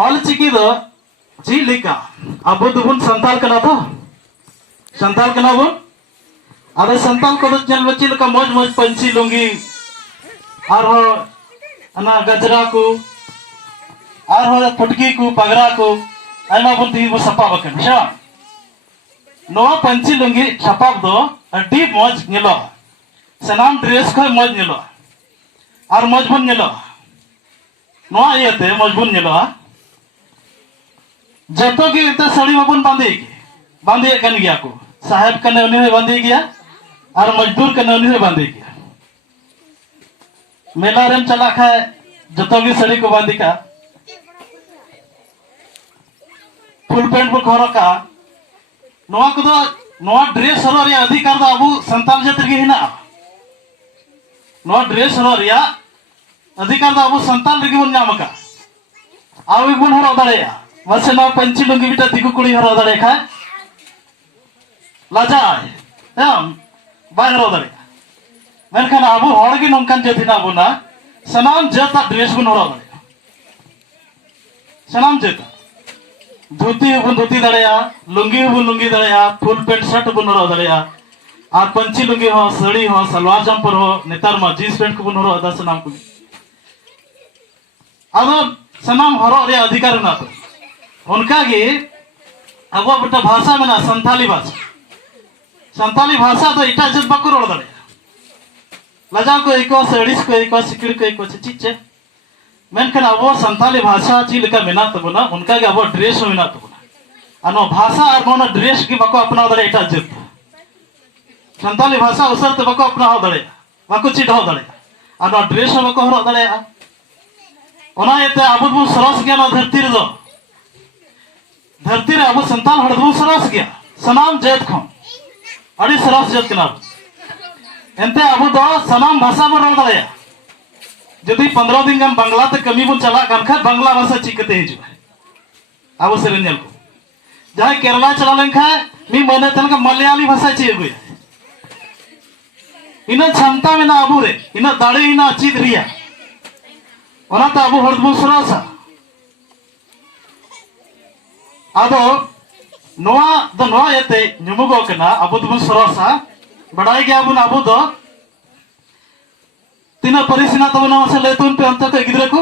ऑलचिकी दो जी लेका अब दुबुन संताल कना तो संताल कना बुन अबे संताल को चल बच्ची लका मौज मौज पंची लुंगी और हो अना गजरा को और हो फुटकी को पगरा को आयमा बुन ती वो सपा बकन शा नोआ पंची लुंगी सपाब दो अड्डी मौज निलो सनाम ड्रेस को मौज निलो और मौज बुन निलो नोआ ये ते मौज बुन निलो जतो की इतना साड़ी मापुन बांधे कन गया को साहब कने उन्हें बांधे गया और मजदूर कने उन्हें बांधे गया मेला रेम चला खाए जतो की साड़ी को बांधी का फुल पैंट पर खोरो का नोआ को दो नोआ ड्रेस हरो रे अधिकार दो अबू संताल जतर के हिना नोआ ड्रेस हरो रे अधिकार दो अबू संताल रे बन नाम का आवे बन हरो दड़ेया वैसे ना पंची लुंगी बिटा दिकु कुड़ी हरो दड़े खा लाजाय बाय हरो दड़े मेनखान आबू हड़ गे नोंकान जतिना बुना सनाम जता ड्रेस बुन हरो दड़े सनाम जता धोती बुन धोती दड़ेया लुंगी बुन लुंगी दड़ेया फुल पैंट शर्ट बुन हरो दड़ेया और पंची लुंगी हो साड़ी हो सलवार जंपर हो नेतार मा जींस पैंट को बुन हरो अदा सनाम को अब सनाम हरो रे अधिकार ना तो उनका गे अब बेटा भाषा में ना संताली भाषा तो इटा जत बाको रोड दड़े लजा को एको सड़ीस को एको सिकड़ को एको चिचे मेनखान अब संताली भाषा ची लेका मेना तबना उनका गे अब ड्रेस मेना तबना अनो भाषा और मोना ड्रेस की बाको अपना दड़े इटा जत संताली भाषा उसर ते बाको अपना हो दड़े बाको चिट हो दड़े अनो ड्रेस बाको हरो दड़े ओना येते अब सरस गया ना धरती रे धरती रे अब संताल हड़बू सरस गया सनाम जेत खो अड़ी सरस जेत कना एनते अब दो सनाम भाषा में रोड दड़े जदि 15 दिन गन बांग्ला ते कमी बन चला कान खा बांग्ला भाषा चिकते हिजु अब सेरेन नेल को जहां केरला चला लेन खा मी मने तन का मलयाली भाषा ची गय इना क्षमता में ना अबू रे इना दाड़े इना चित रिया ओना तो अब हड़बू सरस अब नोआ दो नोआ येते नुमुगो कना अब दुबुन सरसा बड़ाई गया बुन अब दो तीना परिसिना तबना से लेतुन पे अंत के गिदरे को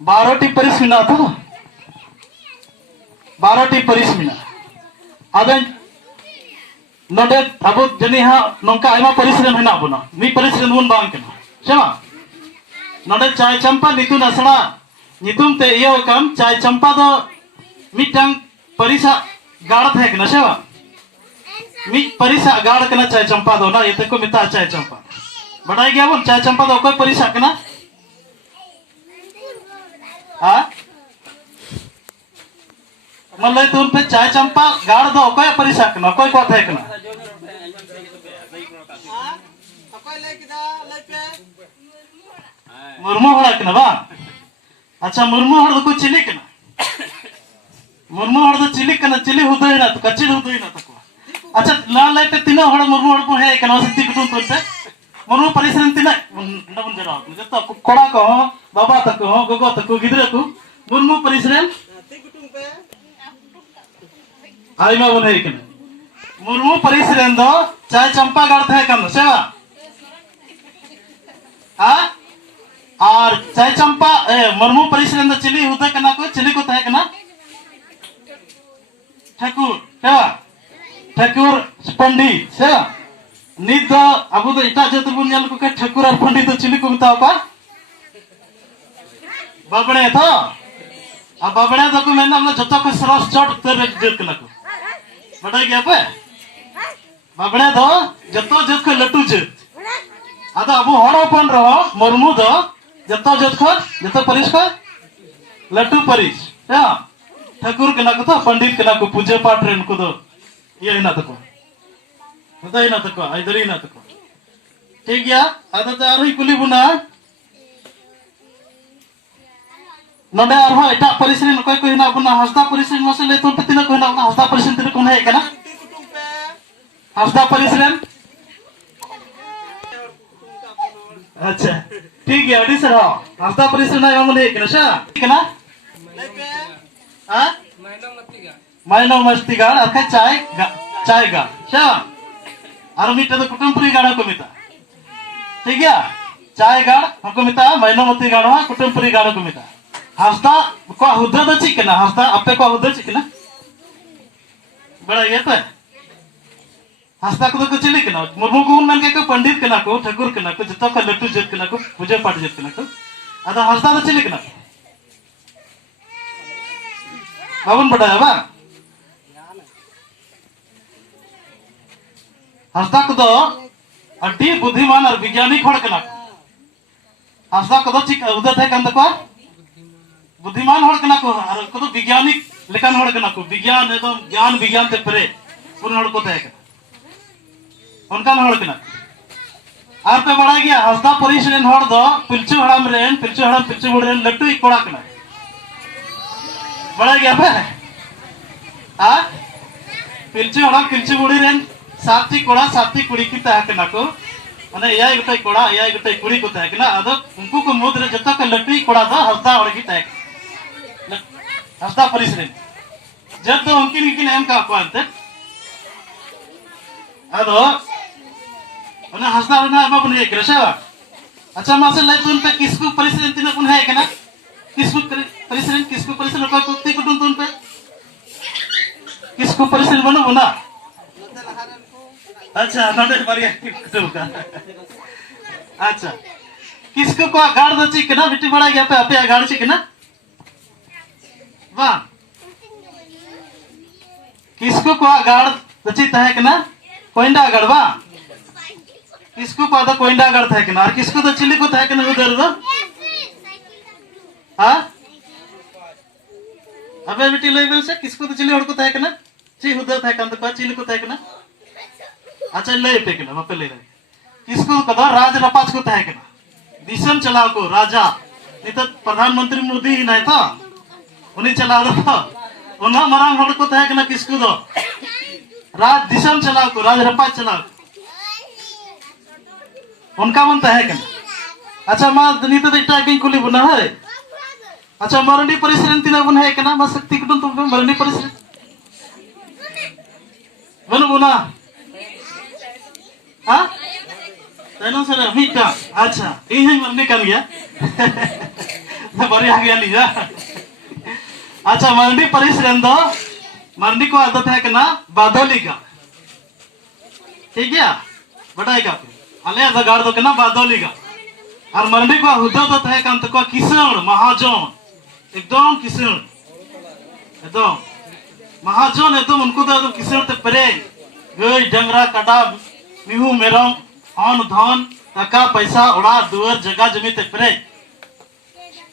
12 टी परिसिना था 12 टी परिसिना अबे नोडे अब जनी हा नोंका आयमा परिसिना हेना बुना मी परिसिना बुन बांग कना चमा नोडे चाय चंपा नितुन असड़ा नितुम ते यो कम चाय चंपा दो मिटंग परिसा गाड़ थे कना सेवा मी परिसा गाड़ कना चाय चंपा दो ना ये को मिता चाय चंपा बड़ाई गया बन चाय चंपा दो कोई परिसा कना मतलब तुम पे चाय चंपा गाड़ दो कोई परिसा कना कोई को थे कना मुर्मू हड़ा कना बा अच्छा मुर्मू हड़ को चिली कना मुर्मू हड़ तो चिली कना चिली हुदय ना तो कच्ची हुदय ना तको अच्छा ला लाइते तीनो हड़ मुर्मू हड़ को है कना सती कुटुम तोते मुर्मू परिसरन तीना नबन जरा जतो कोड़ा को बाबा तक हो गोगो तक गिदरे को मुर्मू परिसरन कुटुम पे आइमा बन है कना मुर्मू परिसरन दो चाय चंपा गाड़ थे कना सेवा और चाय चंपा मुर्मू परिसरन चिली हुदे कना को चिली को तहे कना ठाकुर सेवा ठाकुर पंडित सेवा नित दो अबु दो इटा जत बुन नेल को के ठाकुर और पंडित तो चिली को बताओ का बाबणे तो अब बाबणे तो को मेन हमने जतो को सरस चट तर जत कना को बड़ा गया पे बाबणे दो जतो जत को लटू जत आदा अबु हड़ो पन रहो मुर्मू दो जतो जत खो जतो परिस को लटू परिस या ठाकुर कना को तो पंडित कना को पूजा पाठ रेन को दो ये ना तको हदय ना तको आइदरी ना तको ठीक गया आदा तो आरही कुली बुना नोडे आरहो एटा परिसरन कोई को हिना बुना हस्ता परिसरन मसे लेतोन पे तिना को हिना बुना हस्ता परिसरन तिना को है कना हस्ता परिसरन अच्छा ठीक है अड़ी सर हस्ता परिसर ना मन हेकना सा हेकना हां माइनो मस्ती गाड़ अरखा चाय गाड़ सा और मिटा तो कुटुंबपुरी गाड़ को मिता ठीक है चाय गाड़ हमको मिता माइनो मस्ती गाड़ वा कुटुंबपुरी गाड़ को मिता हस्ता को हुद्दा द चिकना हस्ता अपे को हुद्दा चिकना बड़ा ये पे हस्ता को चिली कना मुर्मू को मन के पंडित कना को ठाकुर कना को जतो का लट्टू जत कना को पूजा पाठ जत कना को अदा हस्ता द चिली कना बाबन बड़ा बा हस्ता को दो अड्डी बुद्धिमान और वैज्ञानिक होड़ कना हस्ता को दो चिक उदर थे कंद को बुद्धिमान होड़ कना को और को दो वैज्ञानिक लेखन होड़ कना को विज्ञान एकदम ज्ञान विज्ञान ते परे पुन होड़ को थे उनका होड़ कना आर पे बड़ा गया हस्ता परिस रेन होड़ दो पिलचू हड़ाम पिलचू बुढ़ रेन लट्टू एक कोड़ा कना बड़ा गया पे आ पिलचू हड़ाम पिलचू बुढ़ी रेन साथी कोड़ा साथी कुड़ी की तह कना को माने एयाय गटै कोड़ा एयाय गटै कुड़ी को तह कना अदो उनको को मुद रे जतो के लट्टू कोड़ा दो हस्ता होड़ की तह हस्ता परिस रेन जब तो उनकी एम का पांते अदो उन्हें हंसना रहना अब अपन ये कृषा अच्छा मासे लाइफ तुम पे किसको परिश्रम तीन अपन है क्या किसको परिश्रम कोई कुत्ती कुटुंब तुम पे किसको परिश्रम बनो बना अच्छा नोटे बढ़िया कुटुंब का अच्छा किसको को गाड़ दो चिक ना बिट्टी बड़ा गया पे अपे गाड़ चिक ना वाह किसको को गाड़ दो चिक है क्या कोइंडा गड़वा किसको पादा कोइंडा गड़ था कि ना और किसको तो चिल्ली को था कि ना उधर दो हाँ अबे बेटी लेवल से किसको तो चिल्ली और को था कि ना ची उधर था कि ना चिल्ली को था कि ना अच्छा ले पे कि ना वहाँ पे ले रहे किसको कदा राज रपाच को था कि ना दिशम चलाओ को राजा नहीं तो प्रधानमंत्री मोदी ही नहीं था उन्हीं चला दो उन्हें मरांग होड़ को था कि ना किसको दो राज दिशम चलाओ को राज रपाच चलाओ उनका बनता है क्या अच्छा माँ नीत इटा की कुली बुना है अच्छा मरणी परिश्रम तीन बुना है क्या माँ शक्ति कुटुंब तुम मरणी परिश्रम बनो बुना हाँ तेनो सर मीठा अच्छा ये है मरणी कर गया तो बड़ी आ गया लिया अच्छा मरणी परिश्रम दो मरणी को आदत है क्या बादोली का ठीक है बताएगा अले गाड़ दो ना बादोली का और मरनी को हुदा तो थे कांत को किसण महाजन एकदम किसण एकदम महाजन एकदम उनको तो एकदम किसण ते परे गई डंगरा काटा मिहू मेरम अन धन टका पैसा ओड़ा दुआर जगह जमी ते परे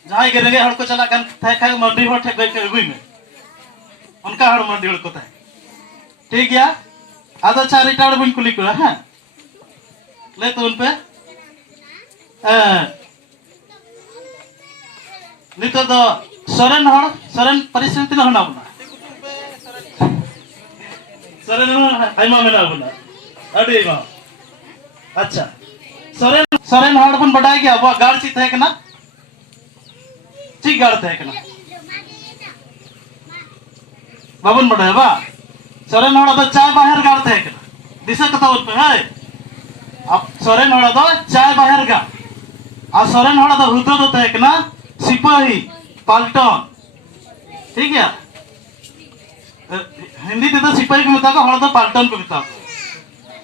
जहां के रेगे हड़ को चला कान थे खाए मरनी हो ठे गई के गुई में उनका हड़ मरनी हड़ को थे ठीक है आधा चार इटाड़ बुन कुली को है ले तो उन पे नितो दो सरन परिश्रम तीन होना बुना सरन आइमा में ना बुना अड़ी आइमा अच्छा सरन हड़ बन बढ़ाए गया वो गाड़ ची थे ना ठीक गाड़ थे ना बाबन बढ़ाए बा सरन हड़ तो चाय बाहर गाड़ थे ना दिशा कथा उन पे है अब सोरेन होड़ा दो चाय बाहर का और सोरेन होड़ा दो हुदो दो थे ना सिपाही पाल्टन ठीक है हिंदी ते तो सिपाही को मिता को होड़ा दो पाल्टन को मिता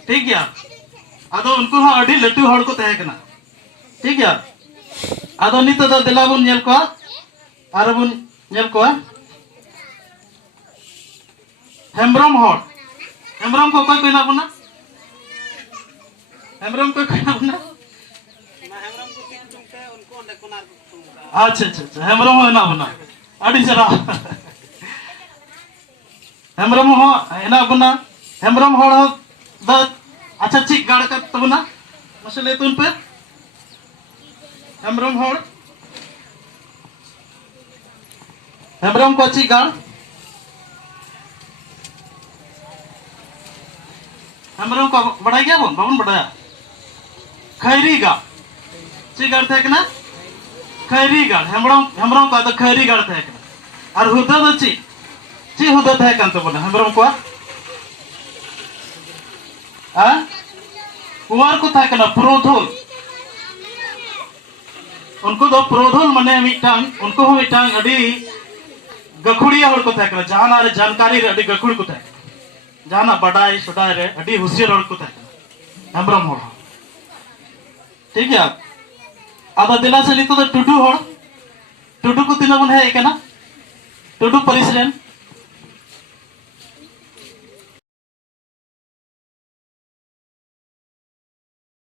ठीक है अदो उनको हाँ अड़ी लट्टू होड़ को थे ना ठीक है अदो नितो दो दिलाबुन नेल को आरबुन नेल को हेम्ब्रम होड़ हेम्ब्रम को कोई ना बुना हेम्ब्रम को कहना बुना हेम्ब्रम को टिकटुम पे उनको अंडे कोनार को तुम अच्छा हेम्ब्रम हो ना बुना अड़ी चला हेम्ब्रम हो है ना बुना हेम्ब्रम हो द अच्छा चिक गाड़ का तो बुना मसले तुम पे हेम्ब्रम हो हेम्ब्रम को चिक गाड़ हेम्ब्रम को बढ़ाई गया बोन बाबन बढ़ाया खैरी गा ची गाड़ थे ना खैरी गाड़ हेमरम हेमरम का तो खैरी गाड़ थे और हुदा दो ची हुदा थे कान तो बोला हेमरम को कुमार को था ना प्रोधोल उनको दो प्रोधोल मने मिटांग उनको हो मिटांग अड़ी गखुड़िया हड़ को था ना जहां रे जानकारी रे अड़ी गखुड़ को था जहां बड़ाई सुडाई रे अड़ी होशियार हड़ को था हेमरम हड़ ठीक है आदा दिला से नितो तो टुडू हड़ टुडू को तीना बन है ना टुडू परिसरेन